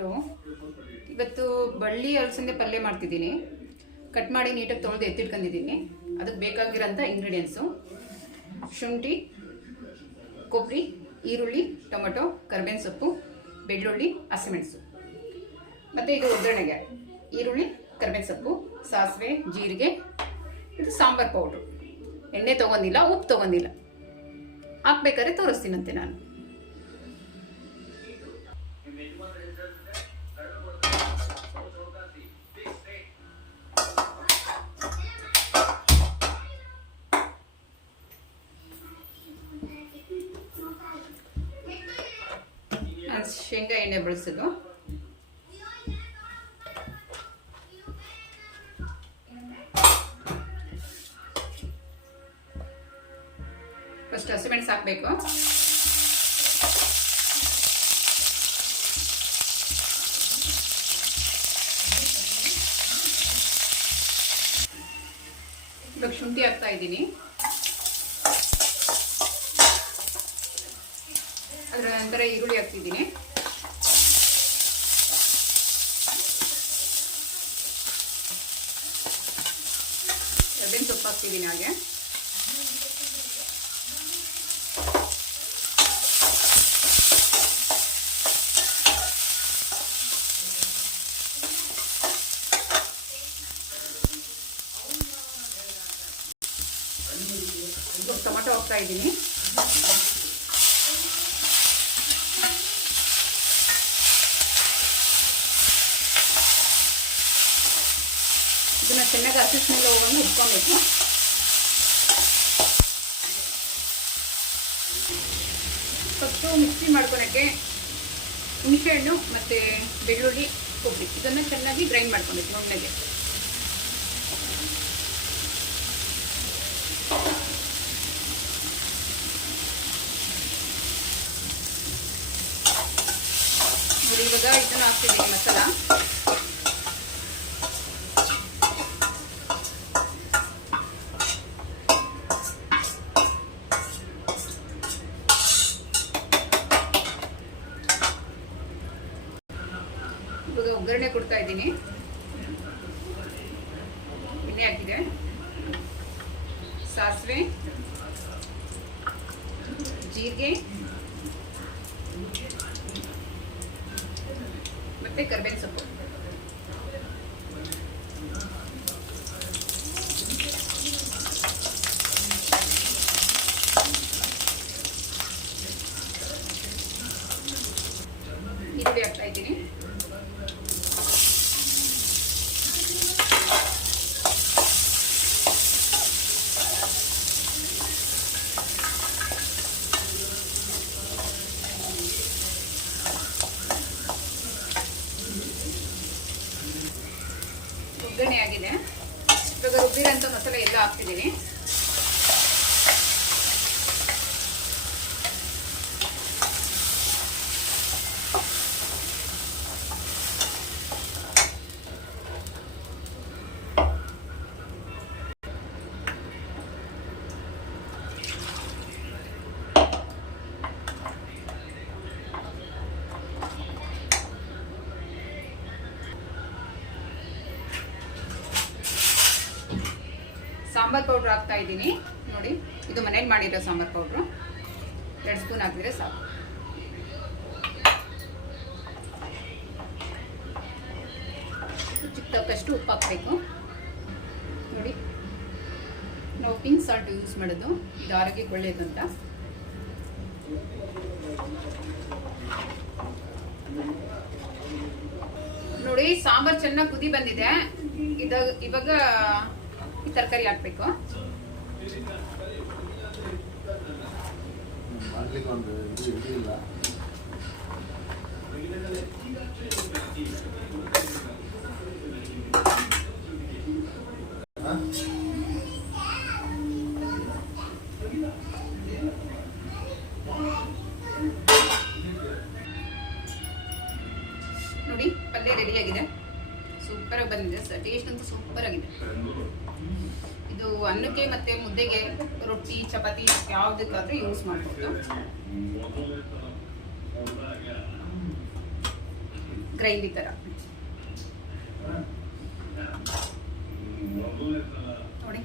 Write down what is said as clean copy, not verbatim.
Hello, ಇವತ್ತು ಬಳ್ಳಿ ಅಲಸಂದೆ ಪಲ್ಯ ಮಾಡ್ತಿದ್ದೀನಿ. ಕಟ್ ಮಾಡಿ ನೀಟಾಗಿ ತೊಳೆದು ಎತ್ತಿಟ್ಕೊಂಡಿದ್ದೀನಿ. ಅದಕ್ಕೆ ಬೇಕಾಗಿರೋಂಥ ಇಂಗ್ರೀಡಿಯೆಂಟ್ಸು: ಶುಂಠಿ, ಕೊಬ್ಬರಿ, ಈರುಳ್ಳಿ, ಟೊಮೆಟೊ, ಕರಿಬೇವಿನ ಸೊಪ್ಪು, ಬೆಳ್ಳುಳ್ಳಿ, ಹಸಿಮೆಣಸು. ಮತ್ತು ಇದು ಒಗ್ಗರಣೆಗೆ ಈರುಳ್ಳಿ, ಕರಿಬೇವಿನ ಸೊಪ್ಪು, ಸಾಸಿವೆ, ಜೀರಿಗೆ, ಇದು ಸಾಂಬಾರು ಪೌಡ್ರು. ಎಣ್ಣೆ ತೊಗೊಂಡಿಲ್ಲ, ಉಪ್ಪು ತೊಗೊಂಡಿಲ್ಲ. ಹಾಕ್ಬೇಕಾದ್ರೆ ತೋರಿಸ್ತೀನಂತೆ ನಾನು. ಶೇಂಗಾ ಎಣ್ಣೆ ಬಳಸೋದು. ಫಸ್ಟ್ ಹಸಿಮೆಣಸು ಹಾಕಬೇಕು. ಇವಾಗ ಶುಂಠಿ ಹಾಕ್ತಾ ಇದ್ದೀನಿ. ಅದರ ನಂತರ ಈರುಳ್ಳಿ ಹಾಕ್ತಿದ್ದೀನಿ. ಕರಿಬೇವಿನ ಸೊಪ್ಪು ಹಾಕ್ತಿದ್ದೀನಿ. ಹಾಗೆ ಟೊಮೆಟೊ ಹಾಕ್ತಾ ಇದ್ದೀನಿ. ಇದನ್ನ ಚೆನ್ನಾಗಿ ಹಸಿ ಸ್ಮೆಲ್ ಹೋಗೋಂಗೆ ಇಟ್ಕೊಬೇಕು. ಫಸ್ಟು ಮಿಕ್ಸಿ ಮಾಡ್ಕೊಳಕ್ಕೆ ಹುಣಸೆಹಣ್ಣು ಮತ್ತು ಬೆಳ್ಳುಳ್ಳಿ, ಕೊಬ್ಬರಿ ಇದನ್ನು ಚೆನ್ನಾಗಿ ಗ್ರೈಂಡ್ ಮಾಡ್ಕೊಬೇಕು ನುಣ್ಣಗೆ. ನೋಡಿ, ಇವಾಗ ಇದನ್ನು ಹಾಕ್ತಿದ್ದೀನಿ ಮಸಾಲ. ಇವಾಗ ಒಗ್ಗರಣೆ ಕೊಡ್ತಾ ಇದ್ದೀನಿ. ಎಣ್ಣೆ ಹಾಕಿದೆ, ಸಾಸಿವೆ, ಜೀರಿಗೆ ಮತ್ತೆ ಕರಿಬೇವಿನ ಸೊಪ್ಪು. ಈರುಳ್ಳಿ ಹಾಕ್ತಾ ಇದ್ದೀನಿ. ಒಗ್ಗರಣೆ ಆಗಿದೆ. ಇವಾಗ ರುಬ್ಬಿರೋಂಥ ಮಸಾಲೆ ಎಲ್ಲ ಹಾಕ್ತಿದ್ದೀನಿ. ಸಾಂಬಾರ್ ಪೌಡ್ರ್ ಹಾಕ್ತಾ ಇದ್ದೀನಿ. ನೋಡಿ, ಇದು ಮನೇಲಿ ಮಾಡಿರೋ ಸಾಂಬಾರ್ ಪೌಡ್ರು. 2 ಸ್ಪೂನ್ ಹಾಕಿದ್ರೆ ಸಾಕು. ಚಿಕ್ಕದಕ್ಕಷ್ಟು ಉಪ್ಪು ಹಾಕಬೇಕು. ನೋಡಿ, ನಾವು ಪಿಂಕ್ ಸಾಲ್ಟ್ ಯೂಸ್ ಮಾಡೋದು, ಇದು ಆರೋಗ್ಯಕ್ಕೆ ಒಳ್ಳೆಯದು ಅಂತ. ನೋಡಿ, ಸಾಂಬಾರ್ ಚೆನ್ನಾಗಿ ಕುದಿ ಬಂದಿದೆ. ಇವಾಗ ಈ ತರಕಾರಿ ಹಾಕ್ಬೇಕು. ನೋಡಿ, ಪಲ್ಯ ರೆಡಿಯಾಗಿದೆ. ಸೂಪರಾಗಿ ಬಂದಿದೆ. ಟೇಸ್ಟ್ ಅಂತೂ ಸೂಪರ್ ಆಗಿದೆ. ಇದು ಅನ್ನಕ್ಕೆ ಮತ್ತು ಮುದ್ದೆಗೆ, ರೊಟ್ಟಿ, ಚಪಾತಿ ಯಾವುದಕ್ಕಾದ್ರೂ ಯೂಸ್ ಮಾಡ್ಬೋದು. ಗ್ರೈಂಡ್ ಈ ಥರ ನೋಡಿ.